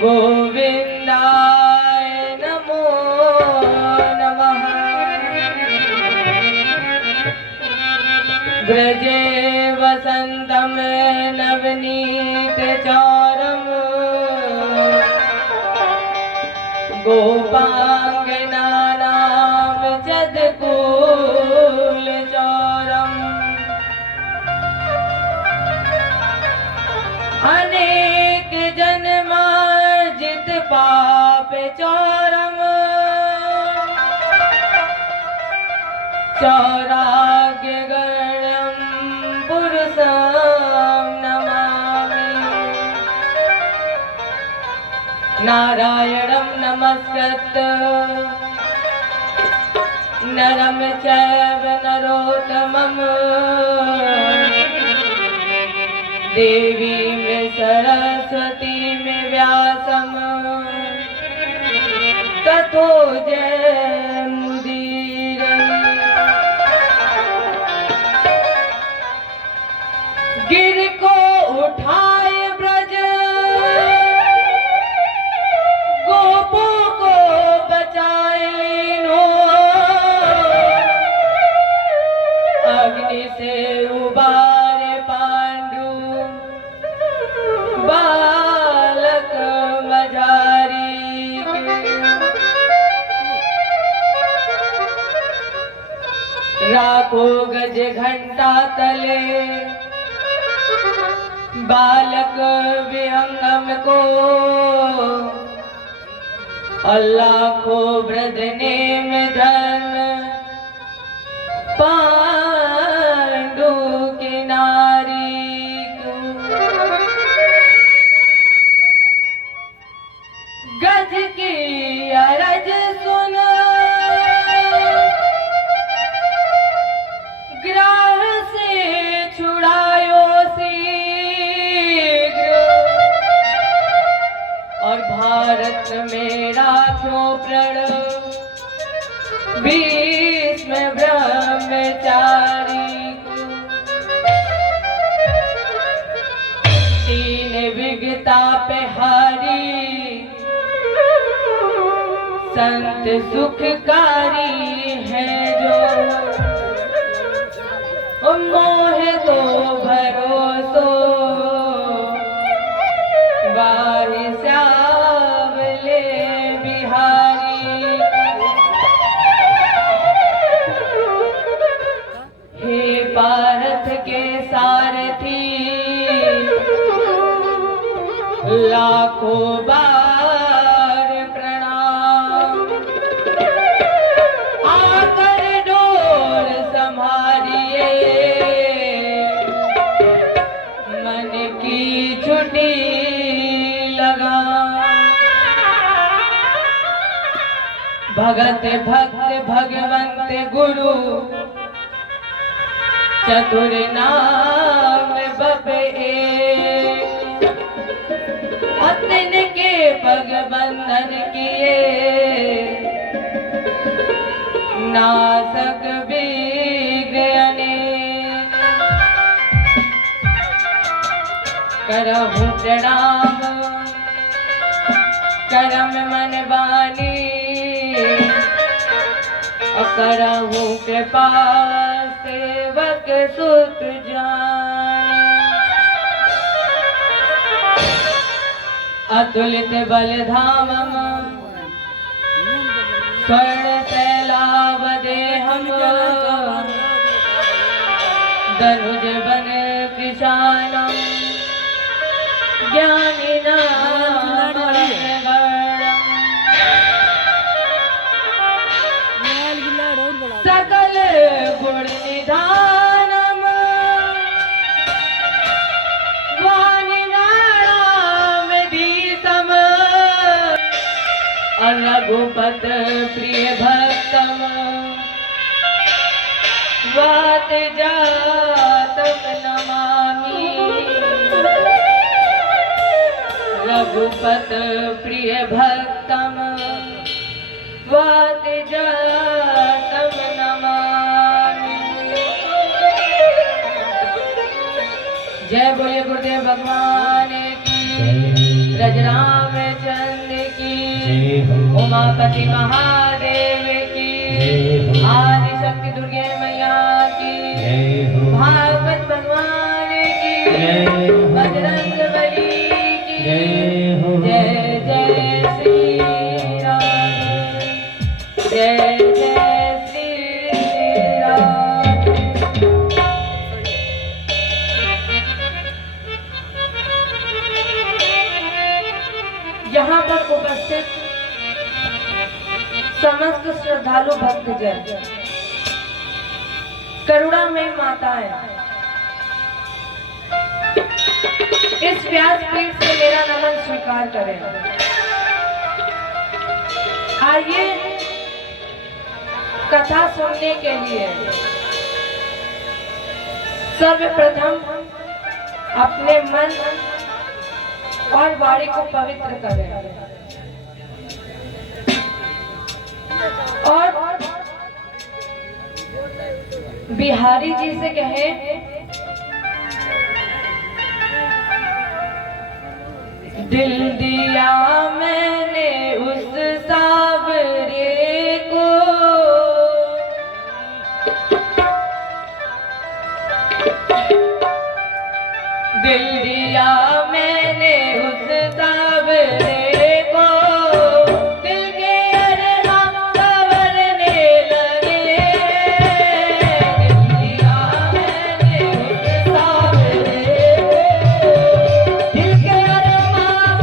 गोविंदाय नमो नमः। ब्रजे वसन्तं नवनीतचौरम् गोपाङ्गनानां जदकुलचौरम् अनेक जन्मार्जित पाप चौरम चौराग्य गण्यं पुरुषं नमामि। नारायणं नमस्कृत्य नरं चैव नरोत्तमम् देवीं सरस्वतीं व्यासं ततो जयमुदीरये। गिर को उठाए ब्रज गोपों को बचाए लीनो अग्नि से उबारे पांडु बालक मजारी के। राखो गज घंटा तले बालक विहंगम को अल्लाह को वृद्ध नेम धन पांडु की नारी को। गज की अरज सुन ग्राह से छुड़ायो शीघ्र और भारत में राखो प्रण भीष्म ब्रह्मचारी को। तीन विगता पे हारी संत सुखकारी है जो मोहे तो भरोसो बाहि श्यामले बिहारी। हे पारथ के सारथी लाखों बार प्रणाम। आकर डोर संभालिए मन की छुट्टी लगा। भगत भक्त भगवंत गुरु चतुर नाम बप एक। अतन के पग बंधन किए नासक विग्रह करहु प्रणाम करम मन बानी करहु कृपा सेवक सुत जान। अतुलित बल धामम स्वर्ण शैलावदेहम धनुज बन कृशानम सकल गुण निधानम वाणिनाराम दीसम रघुपत प्रिय भक्तम वात जातम नमामि। रघुपत प्रिय भक्तम वात जातम नमामि। जय बोले गुरुदेव भगवान की। रजनाम उमापति महादेव की, आदि शक्ति दुर्गे मैया की, भागवत भगवान की, बजरंग बली की, जय जय श्री राम, जय जय श्री राम। यहाँ पर उपस्थित समस्त श्रद्धालु भक्तजन, करुणामयी माताएं, इस व्यासपीठ से मेरा नमन स्वीकार करें। आइए कथा सुनने के लिए सर्वप्रथम अपने मन और वाणी को पवित्र करें और बिहारी जी से कहें, दिल दिया मैंने उस सावरे को, दिल दिया मैंने उस सावरे को, दिल के अरमान संवरने लगे, दिल दिया मैंने उस सावरे को, दिल के अरमान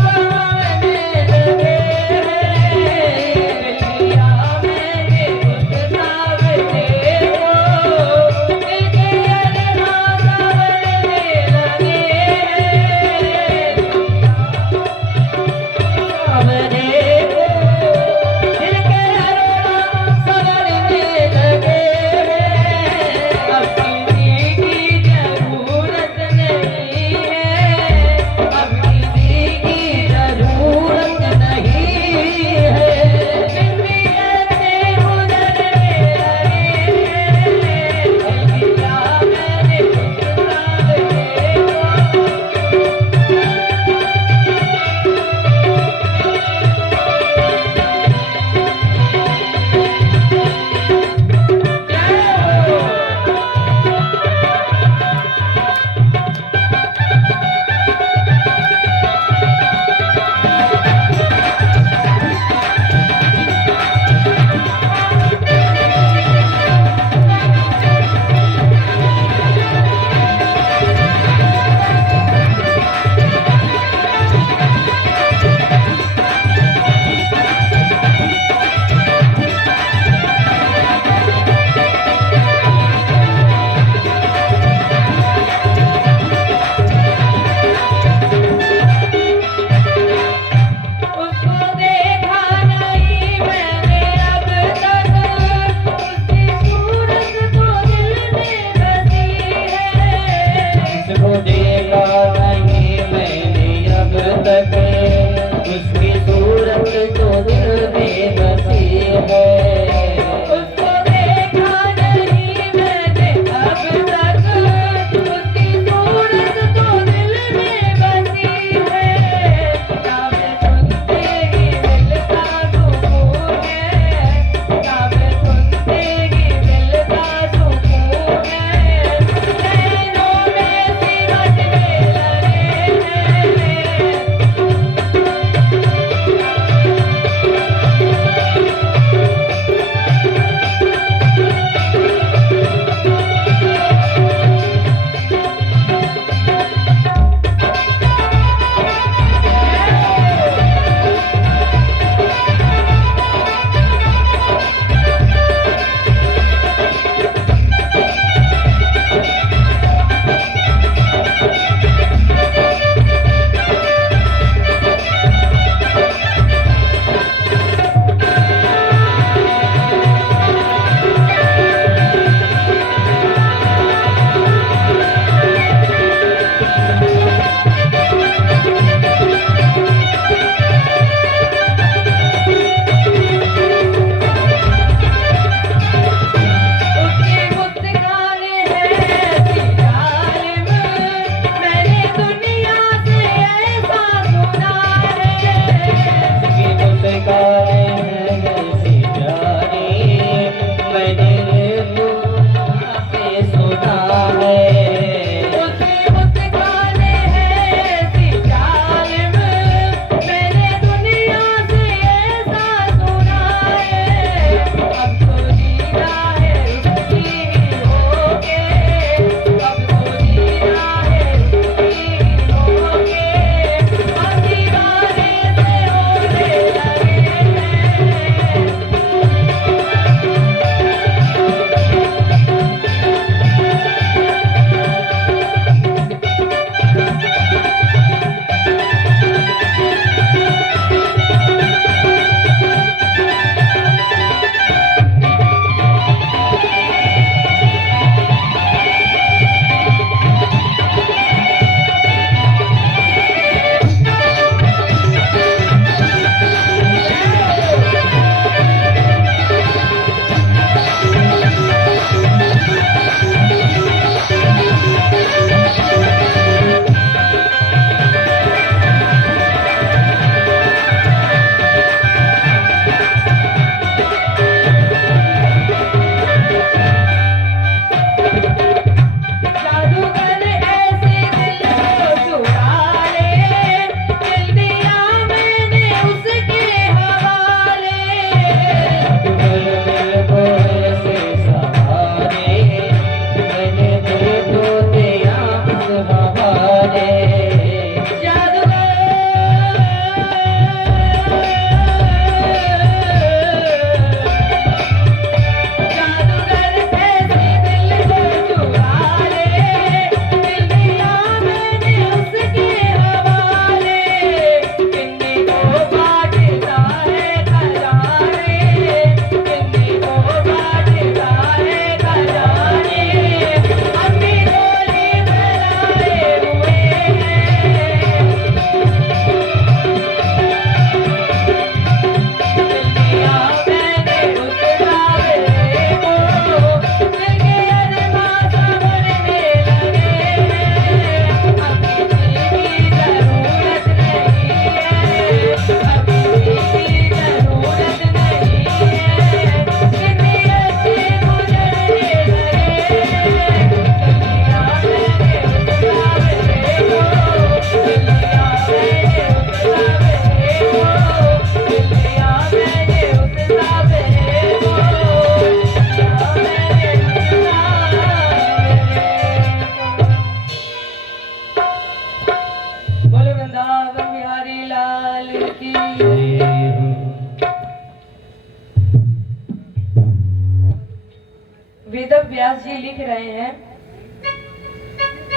व्यास जी लिख रहे हैं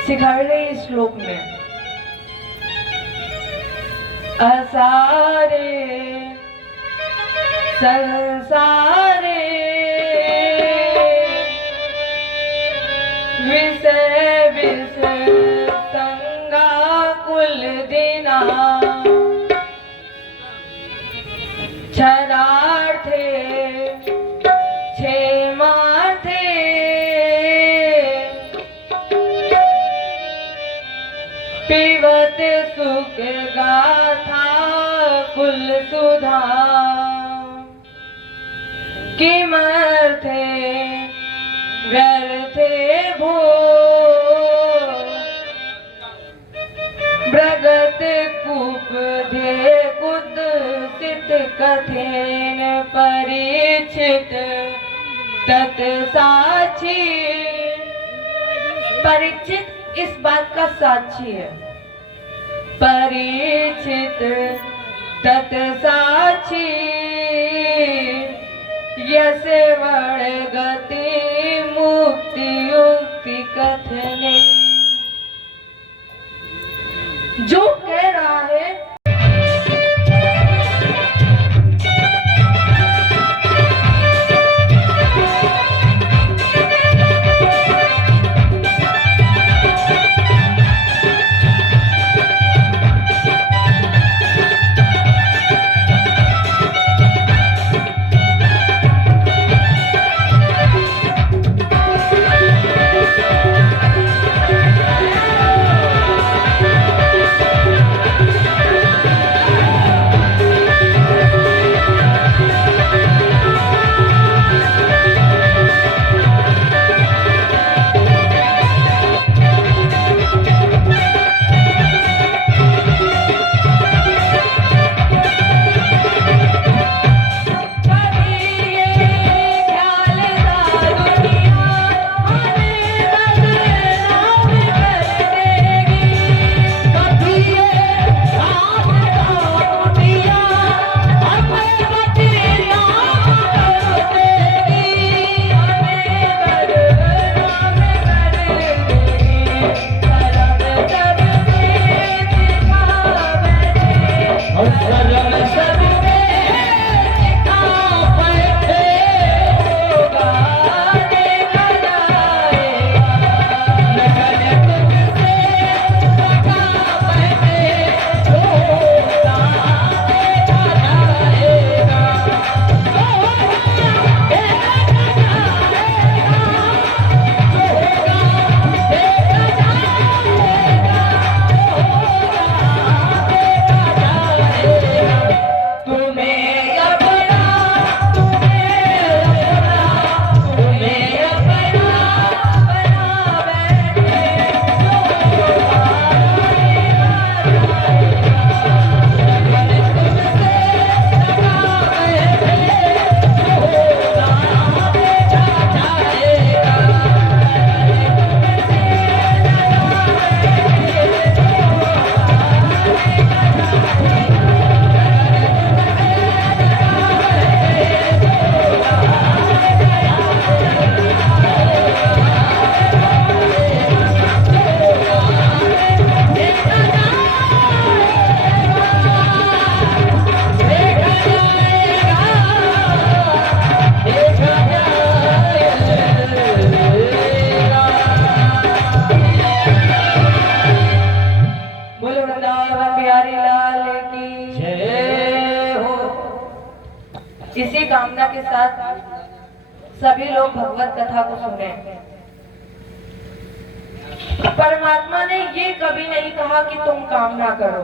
शिखरणी श्लोक में, असारे संसारे विषय विषय संगा कुल दिना क्षरार्थे क्षेमार्थे पिबत सुख गाथा कुल सुधा किमर्थे व्यर्थे भो ब्रगत कूप धे कुत्सित कथेन परीक्षित तत् साक्षी। परीक्षित इस बात का साक्षी है, परीक्षित तत् साक्षी यस वण गति मुक्ति युक्ति कथने। जो कह रहा है इसी कामना के साथ सभी लोग भगवत कथा को सुने। परमात्मा ने ये कभी नहीं कहा कि तुम कामना करो,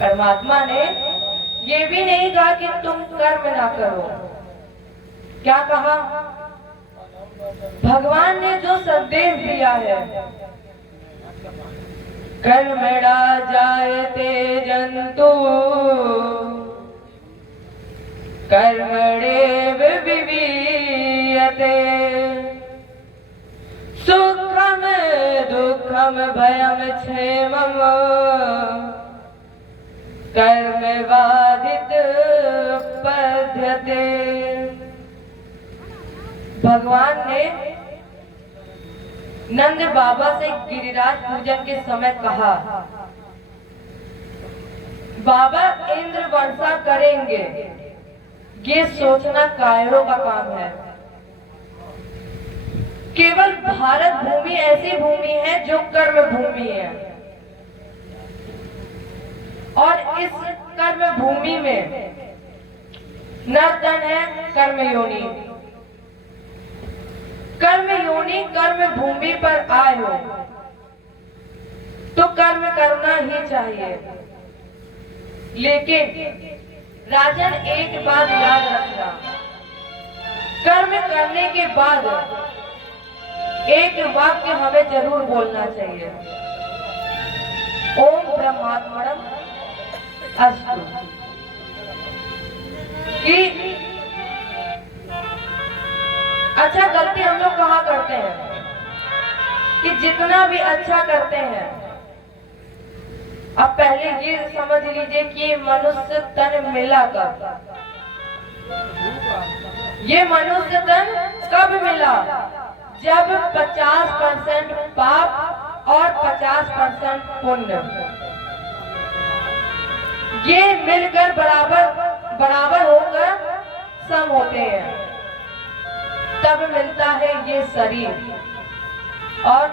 परमात्मा ने ये भी नहीं कहा कि तुम कर्म ना करो। क्या कहा? भगवान ने जो संदेश दिया है, कर्मणा जायते जंतु कर्मणेव विवीयते सुखम दुखम भयम क्षेमम कर्मवादित पद्यते। भगवान ने नंद बाबा से गिरिराज पूजन के समय कहा, बाबा इंद्र वर्षा करेंगे, ये सोचना कायरों का काम है। केवल भारत भूमि ऐसी भूमि है जो कर्म भूमि है, और इस कर्म भूमि में नर्तन है कर्म योनि। कर्म योनि कर्म भूमि पर आए हो तो कर्म करना ही चाहिए। लेकिन राजन एक बात याद रखना, कर्म करने के बाद एक वाक्य हमें जरूर बोलना चाहिए, ओम ब्रह्मात्मनम अस्तु। कि अच्छा, गलती हम लोग कहाँ करते हैं कि जितना भी अच्छा करते हैं, अब पहले ये समझ लीजिए कि मनुष्य तन मिला कब, ये मनुष्य तन कब मिला, जब 50% पाप और 50% पुण्य ये मिलकर बराबर होकर सम होते हैं, तब मिलता है ये शरीर। और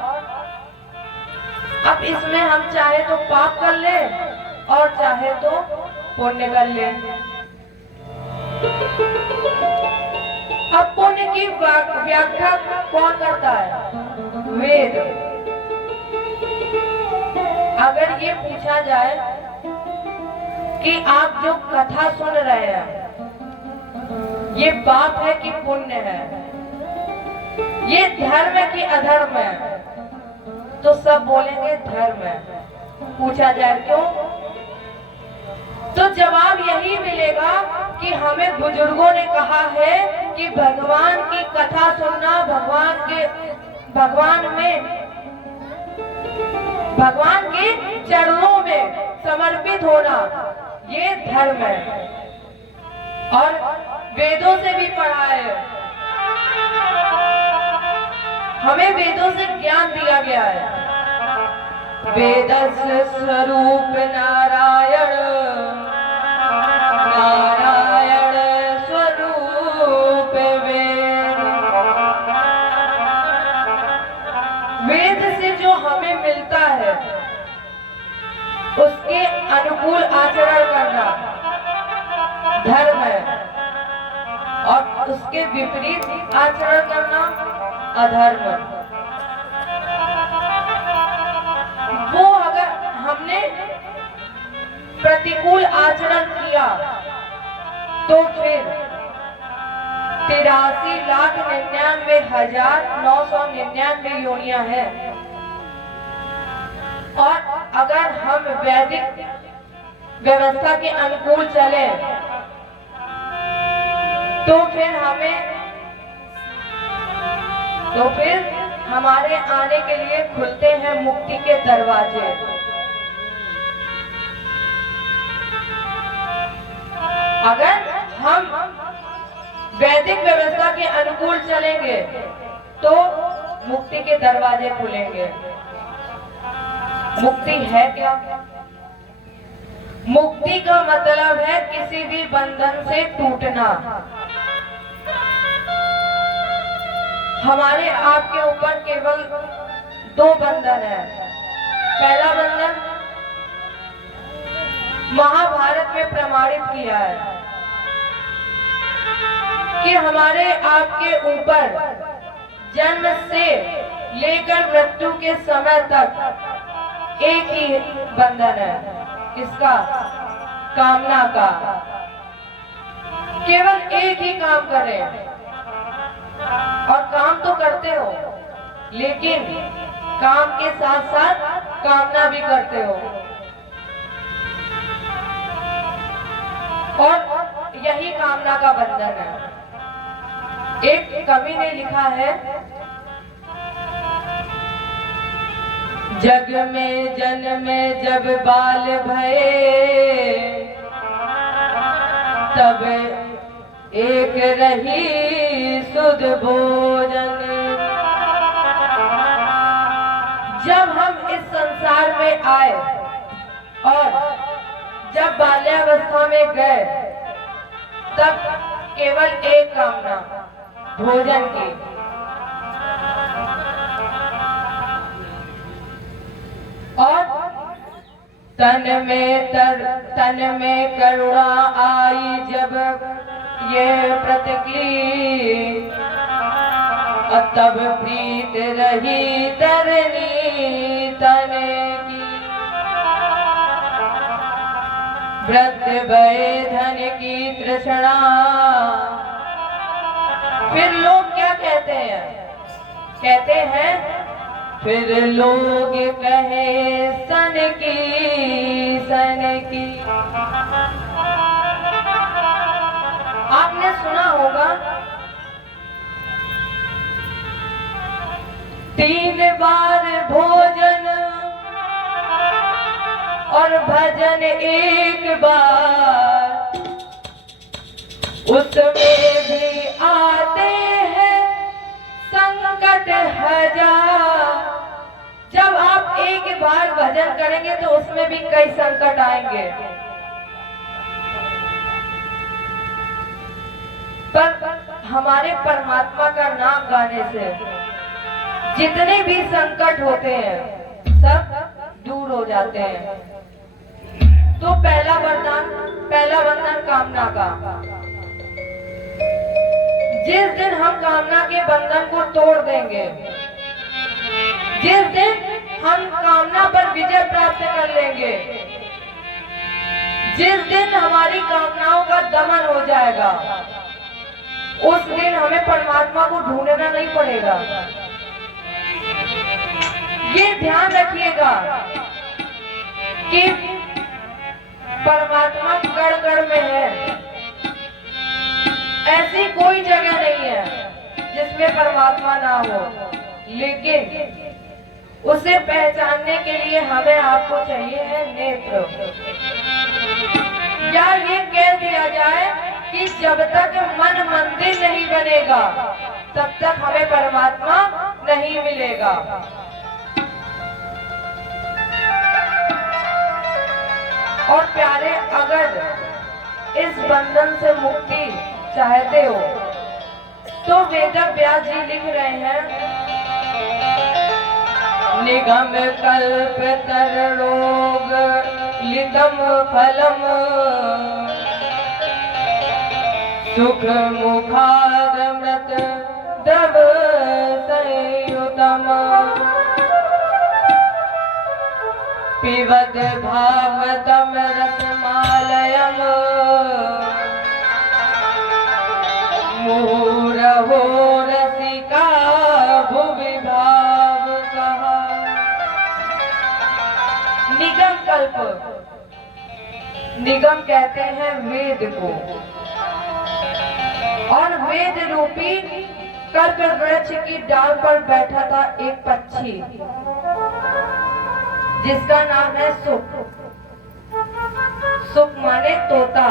अब इसमें हम चाहे तो पाप कर ले और चाहे तो पुण्य कर ले। अब पुण्य की व्याख्या कौन करता है? वेद। अगर ये पूछा जाए कि आप जो कथा सुन रहे हैं ये पाप है कि पुण्य है, ये धर्म है कि अधर्म है, तो सब बोलेंगे धर्म है। पूछा जाए क्यों, तो जवाब यही मिलेगा कि हमें बुजुर्गों ने कहा है कि भगवान की कथा सुनना, भगवान के चरणों में समर्पित होना, ये धर्म है। और वेदों से भी पढ़ा है, हमें वेदों से ज्ञान दिया गया है। वेदस्य स्वरूप नारायण, नारायण स्वरूप वेद। वेद से जो हमें मिलता है उसके अनुकूल आचरण करना धर्म है, और उसके विपरीत आचरण करना अधर्म। वो अगर हमने प्रतिकूल आचरण किया तो फिर 83,99,999 योनियां हैं। और अगर हम वैदिक व्यवस्था के अनुकूल चले तो फिर हमारे आने के लिए खुलते हैं मुक्ति के दरवाजे। अगर हम वैदिक व्यवस्था के अनुकूल चलेंगे तो मुक्ति के दरवाजे खुलेंगे। मुक्ति है क्या? मुक्ति का मतलब है किसी भी बंधन से टूटना। हमारे आपके ऊपर केवल 2 बंधन है। पहला बंधन महाभारत में प्रमाणित किया है कि हमारे आपके ऊपर जन्म से लेकर मृत्यु के समय तक एक ही बंधन है। किसका? कामना का। केवल एक ही काम करें, और काम तो करते हो लेकिन काम के साथ साथ कामना भी करते हो। और यही कामना का बंधन है। एक कवि ने लिखा है, जग में जन्मे जब बाल भये, तब एक रही सुध भोजन। जब हम इस संसार में आए और जब बाल्यावस्था में गए तब केवल एक कामना, भोजन की। और तन में करुणा आई जब ये प्रतिक्ली, तब प्रीत रही तरनी तन की। व्रत भये धन की तृष्णा। फिर लोग क्या कहते हैं? कहते हैं फिर लोग कहे सन की। आपने सुना होगा 3 बार भोजन और भजन 1 बार, उसमें भी आते हैं संकट हजार। जब आप 1 बार भजन करेंगे तो उसमें भी कई संकट आएंगे, पर हमारे परमात्मा का नाम गाने से जितने भी संकट होते हैं सब दूर हो जाते हैं। तो पहला वरदान कामना का। जिस दिन हम कामना के बंधन को तोड़ देंगे, जिस दिन हम कामना पर विजय प्राप्त कर लेंगे, जिस दिन हमारी कामनाओं का दमन हो जाएगा, उस दिन हमें परमात्मा को ढूंढना नहीं पड़ेगा। ये ध्यान रखिएगा कि परमात्मा कण कण में है। ऐसी कोई जगह नहीं है जिसमें परमात्मा ना हो, लेकिन उसे पहचानने के लिए हमें आपको चाहिए है नेत्र। या ये कह दिया जाए कि जब तक मन मंदिर नहीं बनेगा तब तक हमें परमात्मा नहीं मिलेगा। और प्यारे, अगर इस बंधन से मुक्ति चाहते हो तो वेद व्यास जी लिख रहे हैं, निगम कल्प तर रोग लितम फलम, सुख मुखादमृत द्रव संयुतम, पिबत भागवतम रसमालयम, मुहुरहो रसिका भुवि भाव कहा। निगम कल्प, निगम कहते हैं वेद को, और वेद रूपी कल्प वृक्ष की डाल पर बैठा था एक पक्षी जिसका नाम है सुख। सुख माने तोता।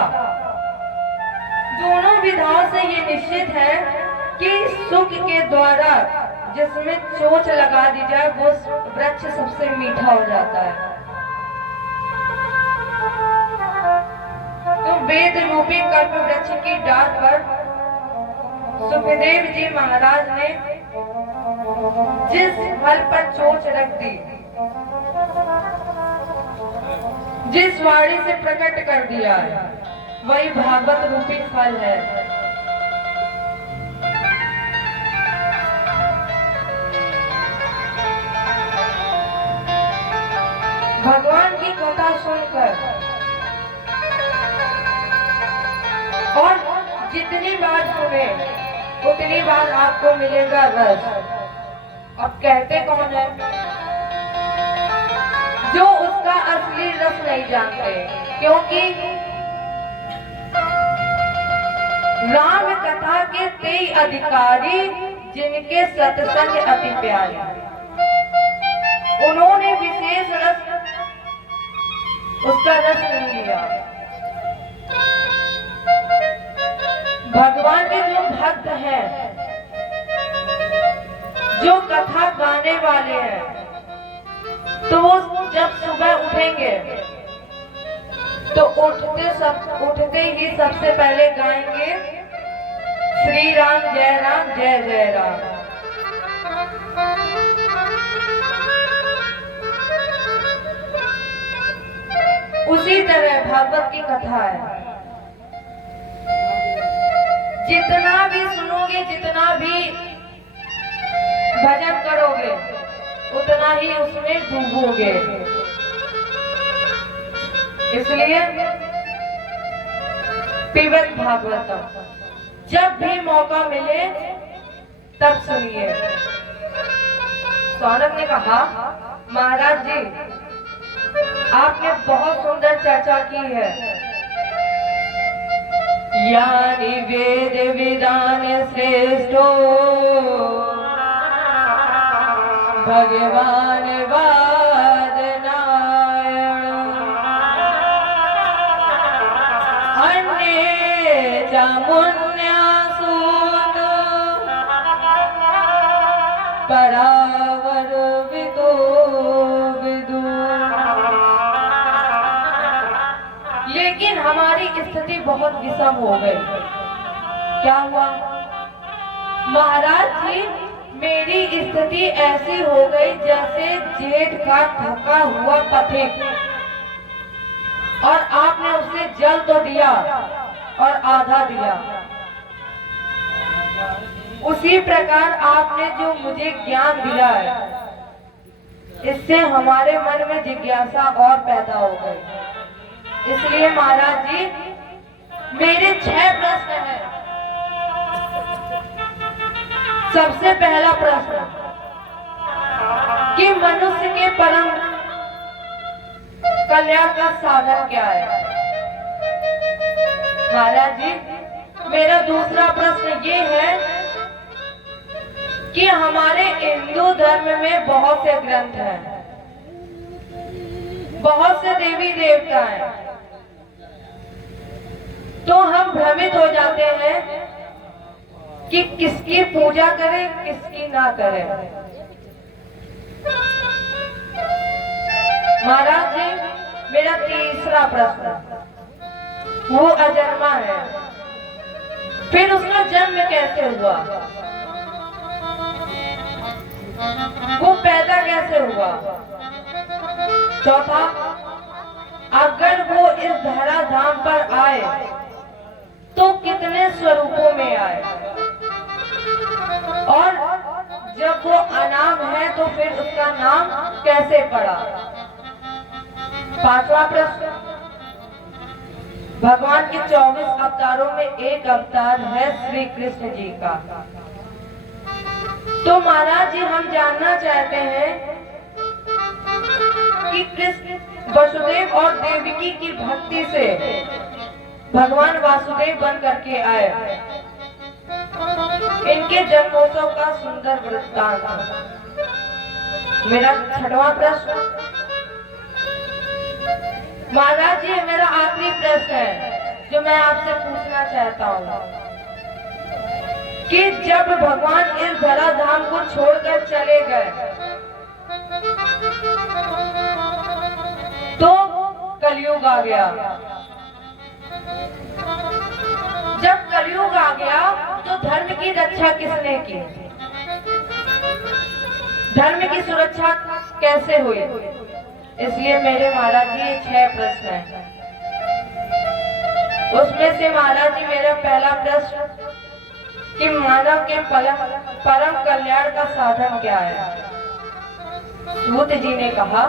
दोनों विधाओं से ये निश्चित है कि सुख के द्वारा जिसमें चोंच लगा दी जाए वो वृक्ष सबसे मीठा हो जाता है। तो वेद रूपी कल्प वृक्ष की डाल पर सुखदेव जी महाराज ने जिस फल पर चोंच रख दी, जिस वाणी से प्रकट कर दिया है, वही भागवत रूपी फल है। भगवान की कथा सुनकर और जितनी बार सुने उतनी बार आपको मिलेगा रस। अब कहते कौन है? जो उसका असली रस नहीं जानते, क्योंकि राम कथा के 23 अधिकारी जिनके सत्संग अति प्यारे, उन्होंने विशेष रस उसका रस नहीं लिया। भगवान के जो भक्त हैं जो कथा गाने वाले हैं तो वो जब सुबह उठेंगे तो उठते ही सबसे पहले गाएंगे श्री राम जय जय राम। उसी तरह भागवत की कथा है, जितना भी सुनोगे, जितना भी भजन करोगे, उतना ही उसमें डूबोगे। इसलिए पिबत भागवतम, जब भी मौका मिले तब सुनिए। सौनक ने कहा, महाराज जी आपने बहुत सुंदर चर्चा की है। यानी वेद विधान श्रेष्ठो भगवान वादनायण अन्ये चामुन्यासूत परावर विदो विदु। लेकिन हमारी स्थिति बहुत विषम हो गई। क्या हुआ? महाराज जी मेरी स्थिति ऐसी हो गई जैसे जेठ का ढका हुआ पथिक, और आपने उसे जल तो दिया और आधा दिया। उसी प्रकार आपने जो मुझे ज्ञान दिया है, इससे हमारे मन में जिज्ञासा और पैदा हो गई। इसलिए महाराज जी मेरे 6 प्रश्न हैं। सबसे पहला प्रश्न कि मनुष्य के परम कल्याण का साधन क्या है? महाराज जी मेरा दूसरा प्रश्न ये है कि हमारे हिंदू धर्म में बहुत से ग्रंथ हैं, बहुत से देवी देवता हैं, तो हम भ्रमित हो जाते हैं कि किसकी पूजा करें किसकी ना करें। महाराज जी मेरा तीसरा प्रश्न, वो अजन्मा है, फिर उसका जन्म कैसे हुआ, वो पैदा कैसे हुआ। चौथा, अगर वो इस धराधाम पर आए तो कितने स्वरूपों में आए, और जब वो अनाम है तो फिर उसका नाम कैसे पड़ा। पांचवा प्रश्न, भगवान के 24 अवतारों में एक अवतार है श्री कृष्ण जी का। तो महाराज जी हम जानना चाहते हैं कि कृष्ण वसुदेव और देवकी की भक्ति से भगवान वासुदेव बन करके आए। इनके जन्मोत्सव का सुंदर वृत्तांत। मेरा 6वां प्रश्न, महाराज जी मेरा आखिरी प्रश्न है जो मैं आपसे पूछना चाहता हूँ कि जब भगवान इस धराधाम को छोड़कर चले गए तो कलयुग आ गया। जब कलयुग आ गया तो धर्म की रक्षा किसने की? धर्म की सुरक्षा कैसे हुई? इसलिए मेरे महाराज जी ये 6 प्रश्न हैं। उसमें से महाराज जी मेरा पहला प्रश्न कि मानव के परम कल्याण का साधन क्या है? सूत जी ने कहा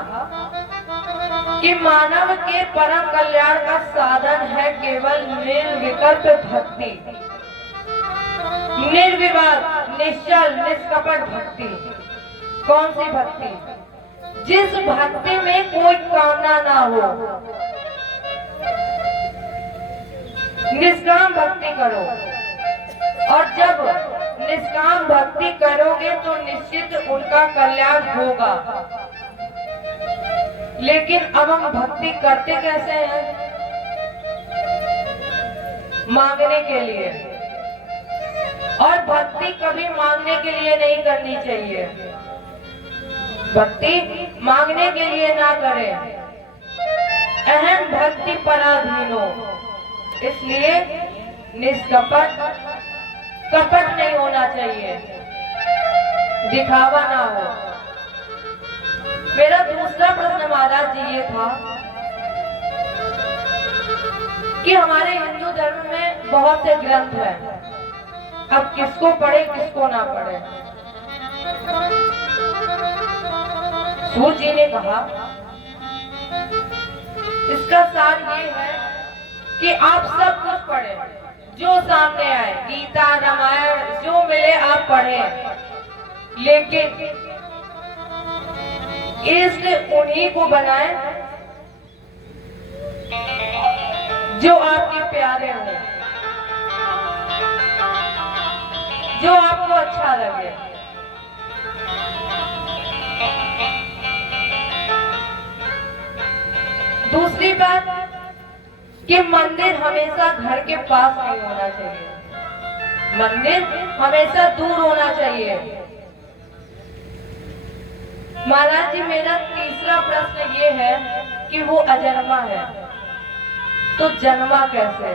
कि मानव के परम कल्याण का साधन है केवल निर्विकल्प भक्ति, निर्विवाद निश्चल निष्कपट भक्ति। कौन सी भक्ति? जिस भक्ति में कोई कामना ना हो। निष्काम भक्ति करो, और जब निष्काम भक्ति करोगे तो निश्चित उनका कल्याण होगा। लेकिन अब हम भक्ति करते कैसे हैं? मांगने के लिए। और भक्ति कभी मांगने के लिए नहीं करनी चाहिए। भक्ति मांगने के लिए ना करें। अहम भक्ति पराधीनो, इसलिए निष्कपट, कपट नहीं होना चाहिए, दिखावा ना हो। मेरा दूसरा प्रश्न महाराज जी ये था कि हमारे हिंदू धर्म में बहुत से ग्रंथ हैं, अब किसको पढ़े किसको ना पढ़े। सूत जी ने कहा इसका सार ये है कि आप सब कुछ पढ़े, जो सामने आए, गीता रामायण जो मिले आप पढ़ें, लेकिन इष्ट उन्हीं को बनाएं जो आपके प्यारे हों, जो आपको अच्छा लगे। दूसरी बात कि मंदिर हमेशा घर के पास नहीं होना चाहिए, मंदिर हमेशा दूर होना चाहिए। महाराज जी मेरा तीसरा प्रश्न ये है कि वो अजन्मा है तो जन्मा कैसे?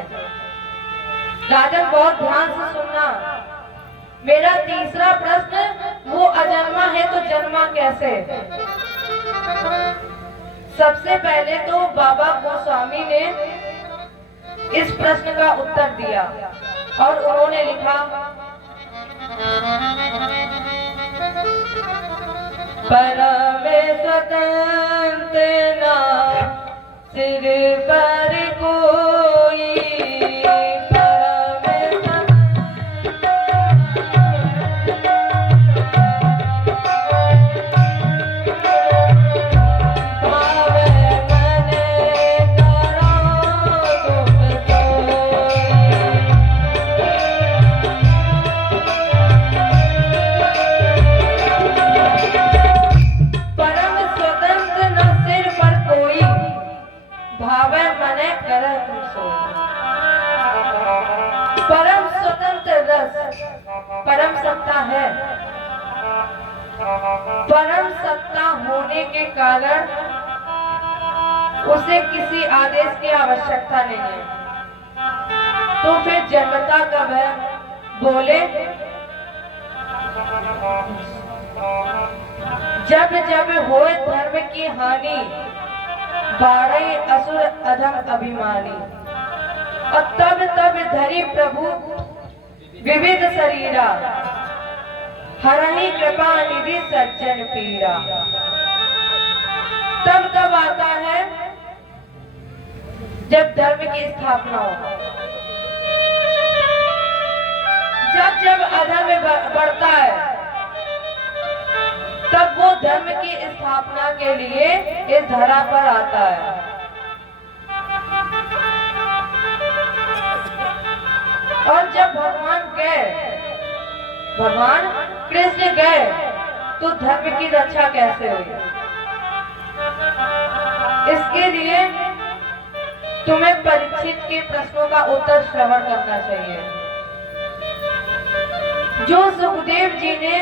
राजन बहुत ध्यान से सुनना। मेरा तीसरा प्रश्न, वो अजन्मा है तो जन्मा कैसे? सबसे पहले तो बाबा गोस्वामी ने इस प्रश्न का उत्तर दिया और उन्होंने लिखा, परम स्वतंत्र ना सिर पर कोई, परम स्वतंत्र रस परम सत्ता है। परम सत्ता होने के कारण उसे किसी आदेश की आवश्यकता नहीं है, तो फिर जन्मता कब है? बोले जब जब होए धर्म की हानि, बाढ़े असुर अधम अभिमानी, और तब तब धरी प्रभु विविध शरीरा, हरहि कृपा निधि सज्जन पीरा। तब तब आता है जब धर्म की स्थापना हो, जब जब अधर्म बढ़ता है तब वो धर्म की स्थापना के लिए इस धरा पर आता है। और जब भगवान कृष्ण गए तो धर्म की रक्षा कैसे हुई? इसके लिए तुम्हें परीक्षित के प्रश्नों का उत्तर श्रवण करना चाहिए, जो सुखदेव जी ने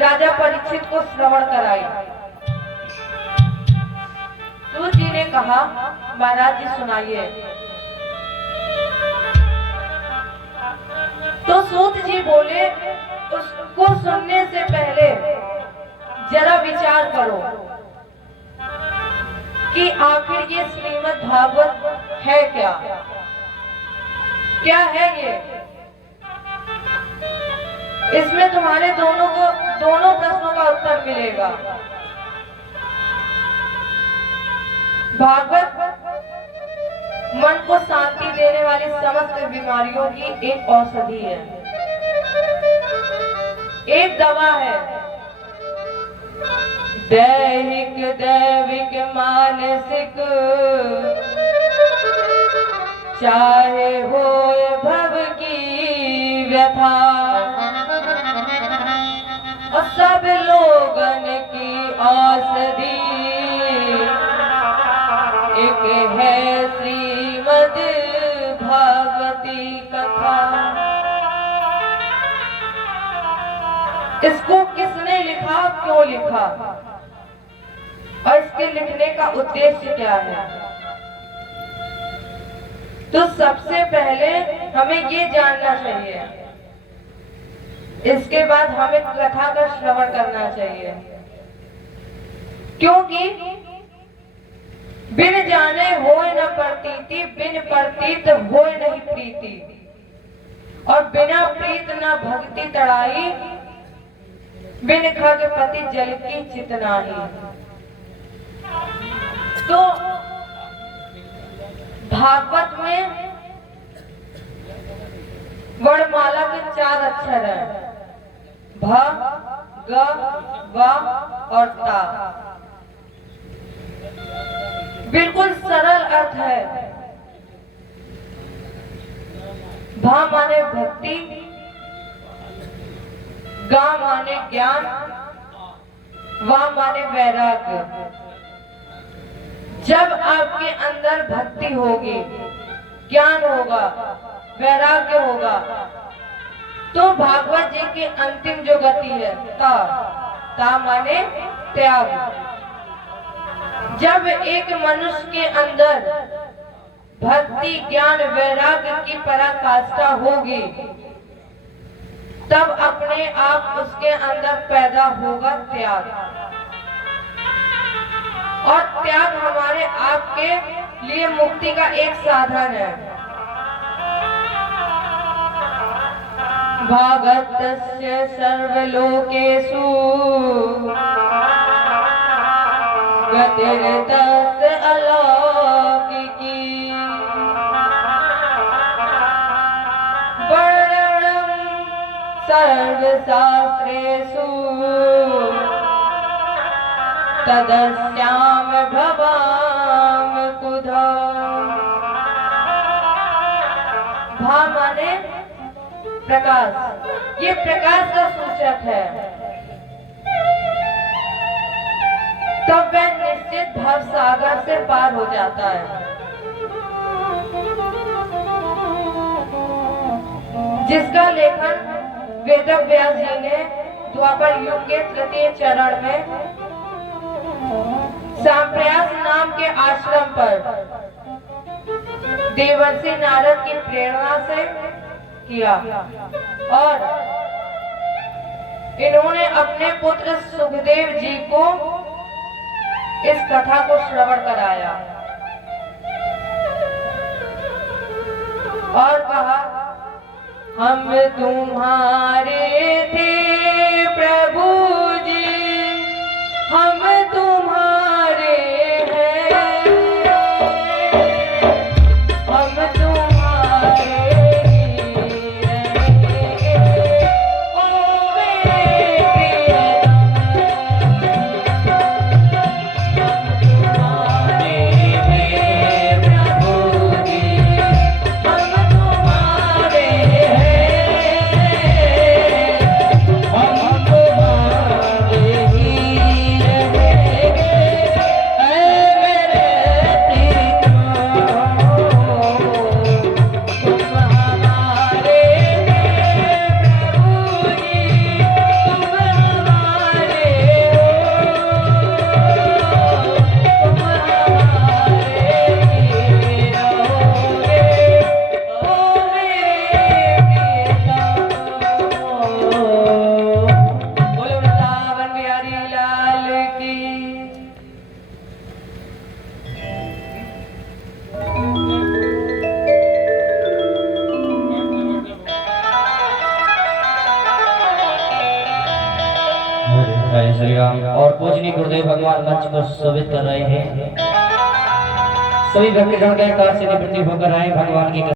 राजा परीक्षित को श्रवण कराई। सूत जी ने कहा, महाराज जी सुनाइए। तो सूत जी बोले, उसको सुनने से पहले जरा विचार करो कि आखिर ये श्रीमद् भागवत है क्या? क्या है ये? इसमें तुम्हारे दोनों प्रश्नों का उत्तर मिलेगा। भागवत मन को शांति देने वाली समस्त बीमारियों की एक औषधि है, एक दवा है। दैहिक दैविक मानसिक चाहे हो भव की व्यथा, और सब लोगन की औषधि एक है श्रीमद् भागवती कथा। इसको किसने लिखा, क्यों लिखा और इसके लिखने का उद्देश्य क्या है। तो सबसे पहले हमें ये जानना चाहिए, इसके बाद हमें कथा का श्रवण करना चाहिए, क्योंकि बिन जाने होए न प्रतीति, बिन प्रतीत होए नहीं प्रीति, और बिना प्रीत न भक्ति तड़ाई, बिन खगपति जल की चितनाही। तो भागवत में वर्णमाला के 4 अक्षर हैं, भ, ग, व और ता। बिल्कुल सरल अर्थ है। भ माने भक्ति, ग माने ज्ञान, व माने वैराग्य। जब आपके अंदर भक्ति होगी, ज्ञान होगा, वैराग्य होगा, तो भागवत जी की अंतिम जो गति है ता माने त्याग। जब एक मनुष्य के अंदर भक्ति, ज्ञान, वैराग्य की पराकाष्ठा होगी, तब अपने आप उसके अंदर पैदा होगा त्याग। और त्याग हमारे आपके लिए मुक्ति का एक साधन है। भागवतस्य सर्वलोकेषु गतिर्तस्य अलौकिकी, वर्णनं सर्वशास्त्रेषु तदस्याम भवाम कुधा। भा माने प्रकाश, ये प्रकाश का सूचक है। तब वह निश्चित भव सागर से पार हो जाता है। जिसका लेखन वेदव्यास जी ने द्वापर युग के 3 चरण में सांप्रयास नाम के आश्रम पर देवर्षि नारद की प्रेरणा से किया, और इन्होंने अपने पुत्र सुखदेव जी को इस कथा को श्रवण कराया और कहा, हम तुम्हारे थे प्रभु जी, हम तुम्हारे हैं, हम तुम्हारे ही रहेंगे, ओ मेरे तुम्हारे हैं प्रभु जी, हम तुम्हारे हैं, हम तुम्हारे ही रहेंगे, ऐ मेरे तुम हमारे हैं प्रभु जी, तुम हमारे हो, तुम हमारे ही रहोगे, ओ मेरे बोलो वृंदावन बिहारी लाल की। जय श्री राम। और पूजनीय गुरुदेव भगवान मंच को शोभित कर रहे हैं। सभी भक्तगण के कार से निवृत्ति होकर आए भगवान की